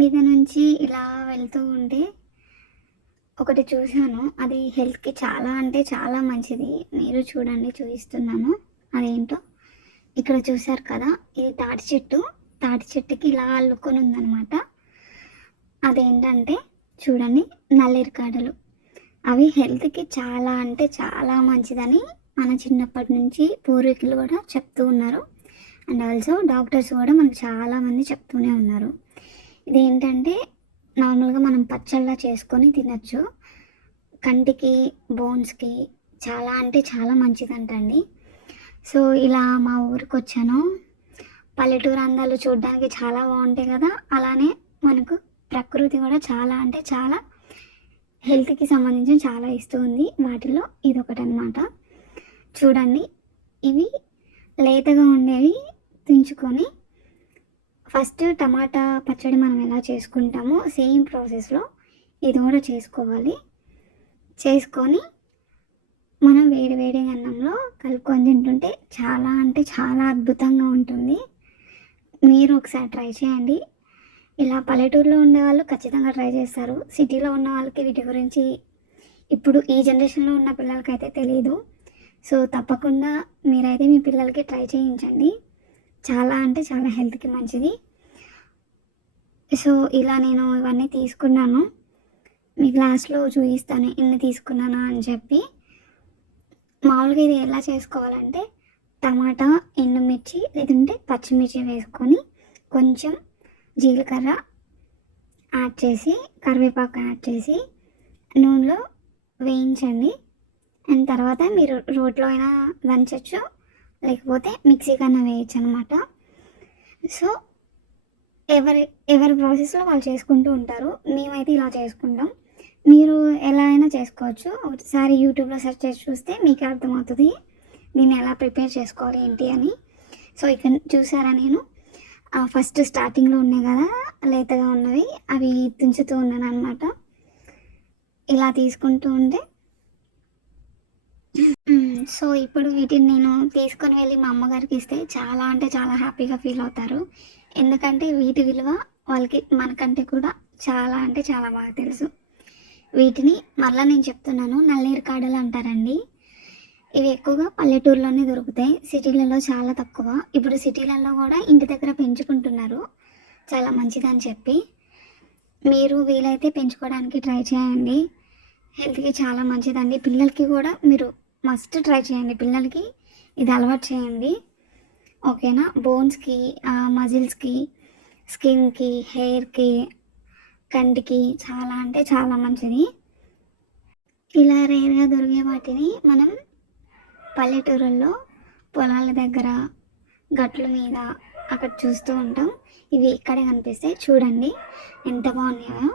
మీద నుంచి ఇలా వెళ్తూ ఉంటే ఒకటి చూశాను. అది హెల్త్‌కి చాలా అంటే చాలా మంచిది. మీరు చూడండి చూపిస్తున్నాను. అదేంటో ఇక్కడ చూసారు కదా! ఇది తాటి చెట్టు. తాటి చెట్టుకి ఇలా అల్లుకొని ఉందనమాట. అదేంటంటే చూడండి నల్లేరుకాడలు. అవి హెల్త్‌కి చాలా అంటే చాలా మంచిదని మన చిన్నప్పటి నుంచి పూర్వీకులు కూడా చెప్తూ ఉన్నారు. అండ్ ఆల్సో డాక్టర్స్ కూడా మనకు చాలామంది చెప్తూనే ఉన్నారు. ఇదేంటంటే నార్మల్‌గా మనం పచ్చళ్ళలా చేసుకొని తినొచ్చు. కంటికి, బోన్స్‌కి చాలా అంటే చాలా మంచిదంటండి. సో, ఇలా మా ఊరికొచ్చాను. పల్లెటూరు అందాలు చూడ్డానికి చాలా బావుంటాయి గదా! అలానే మనకు ప్రకృతి కూడా చాలా అంటే చాలా హెల్త్‌కి సంబంధించి చాలా ఇస్తూ ఉంది. వాటిలో ఇదొకటనమాట. చూడండి ఇవి లేతగా ఉండేవి తుంచుకొని ఫస్ట్ టమాటా పచ్చడి మనం ఎలా చేసుకుంటామో సేమ్ ప్రాసెస్‌లో ఇది కూడా చేసుకోవాలి. చేసుకొని మనం వేడి వేడి అన్నంలో కలుపుకొని తింటుంటే చాలా అంటే చాలా అద్భుతంగా ఉంటుంది. మీరు ఒకసారి ట్రై చేయండి. ఇలా పల్లెటూరులో ఉండేవాళ్ళు ఖచ్చితంగా ట్రై చేస్తారు. సిటీలో ఉన్న వాళ్ళకి వీటి గురించి ఇప్పుడు ఈ జనరేషన్‌లో ఉన్న పిల్లలకైతే తెలీదు. సో, తప్పకుండా మీరైతే మీ పిల్లలకి ట్రై చేయించండి. చాలా అంటే చాలా హెల్త్‌కి మంచిది. సో, ఇలా నేను ఇవన్నీ తీసుకున్నాను. మీకు లాస్ట్‌లో చూపిస్తాను ఎన్ని తీసుకున్నానా అని చెప్పి. మామూలుగా ఇది ఎలా చేసుకోవాలంటే టమాటా, ఎండుమిర్చి లేదంటే పచ్చిమిర్చి వేసుకొని కొంచెం జీలకర్ర యాడ్ చేసి, కరివేపాకు యాడ్ చేసి నూనెలో వేయించండి. అండ్ తర్వాత మీరు రోట్లో అయినా దంచొచ్చు, లేకపోతే మిక్సీ కన్నా వేయొచ్చనమాట. సో, ఎవరి ఎవరి ప్రాసెస్‌లో వాళ్ళు చేసుకుంటూ ఉంటారు. మేమైతే ఇలా చేసుకుంటాం. మీరు ఎలా అయినా చేసుకోవచ్చు. ఒకసారి యూట్యూబ్‌లో సెర్చ్ చేసి చూస్తే మీకే అర్థమవుతది. దీన్ని ఎలా ప్రిపేర్ చేసుకోవాలి ఏంటి అని. సో, ఇక్కడ చూసారా నేను ఫస్ట్ స్టార్టింగ్‌లో ఉన్నాయి గదా! లేతగా ఉన్నవి అవి తుంచుతూ ఉన్నాననమాట. ఇలా తీసుకుంటూ ఉంటే సో, ఇప్పుడు వీటిని నేను తీసుకొని వెళ్ళి మా అమ్మగారికి ఇస్తే చాలా అంటే చాలా హ్యాపీగా ఫీల్ అవుతారు. ఎందుకంటే వీటి విలువ వాళ్ళకి మనకంటే కూడా చాలా అంటే చాలా బాగా తెలుసు. వీటిని మరలా నేను చెప్తున్నాను నల్లేరుకాడలు అంటారండి. ఇవి ఎక్కువగా పల్లెటూరులోనే దొరుకుతాయి. సిటీలలో చాలా తక్కువ. ఇప్పుడు సిటీలలో కూడా ఇంటి దగ్గర పెంచుకుంటున్నారు. చాలా మంచిదని చెప్పి. మీరు వీలైతే పెంచుకోవడానికి ట్రై చేయండి. హెల్త్‌కి చాలా మంచిదండి. పిల్లలకి కూడా మీరు మస్ట్ ట్రై చేయండి. పిల్లలకి ఇది అలవాటు చేయండి. ఓకేనా? బోన్స్‌కి, మజిల్స్‌కి, స్కిన్‌కి, హెయిర్‌కి, కంటికి చాలా అంటే చాలా మంచిది. ఇలా రేర్‌గా దొరికే వాటిని మనం పల్లెటూరుల్లో పొలాల దగ్గర, గట్ల మీద అక్కడ చూస్తూ ఉంటాం. ఇవి ఇక్కడే కనిపిస్తాయి. చూడండి ఎంత బాగున్నాయో.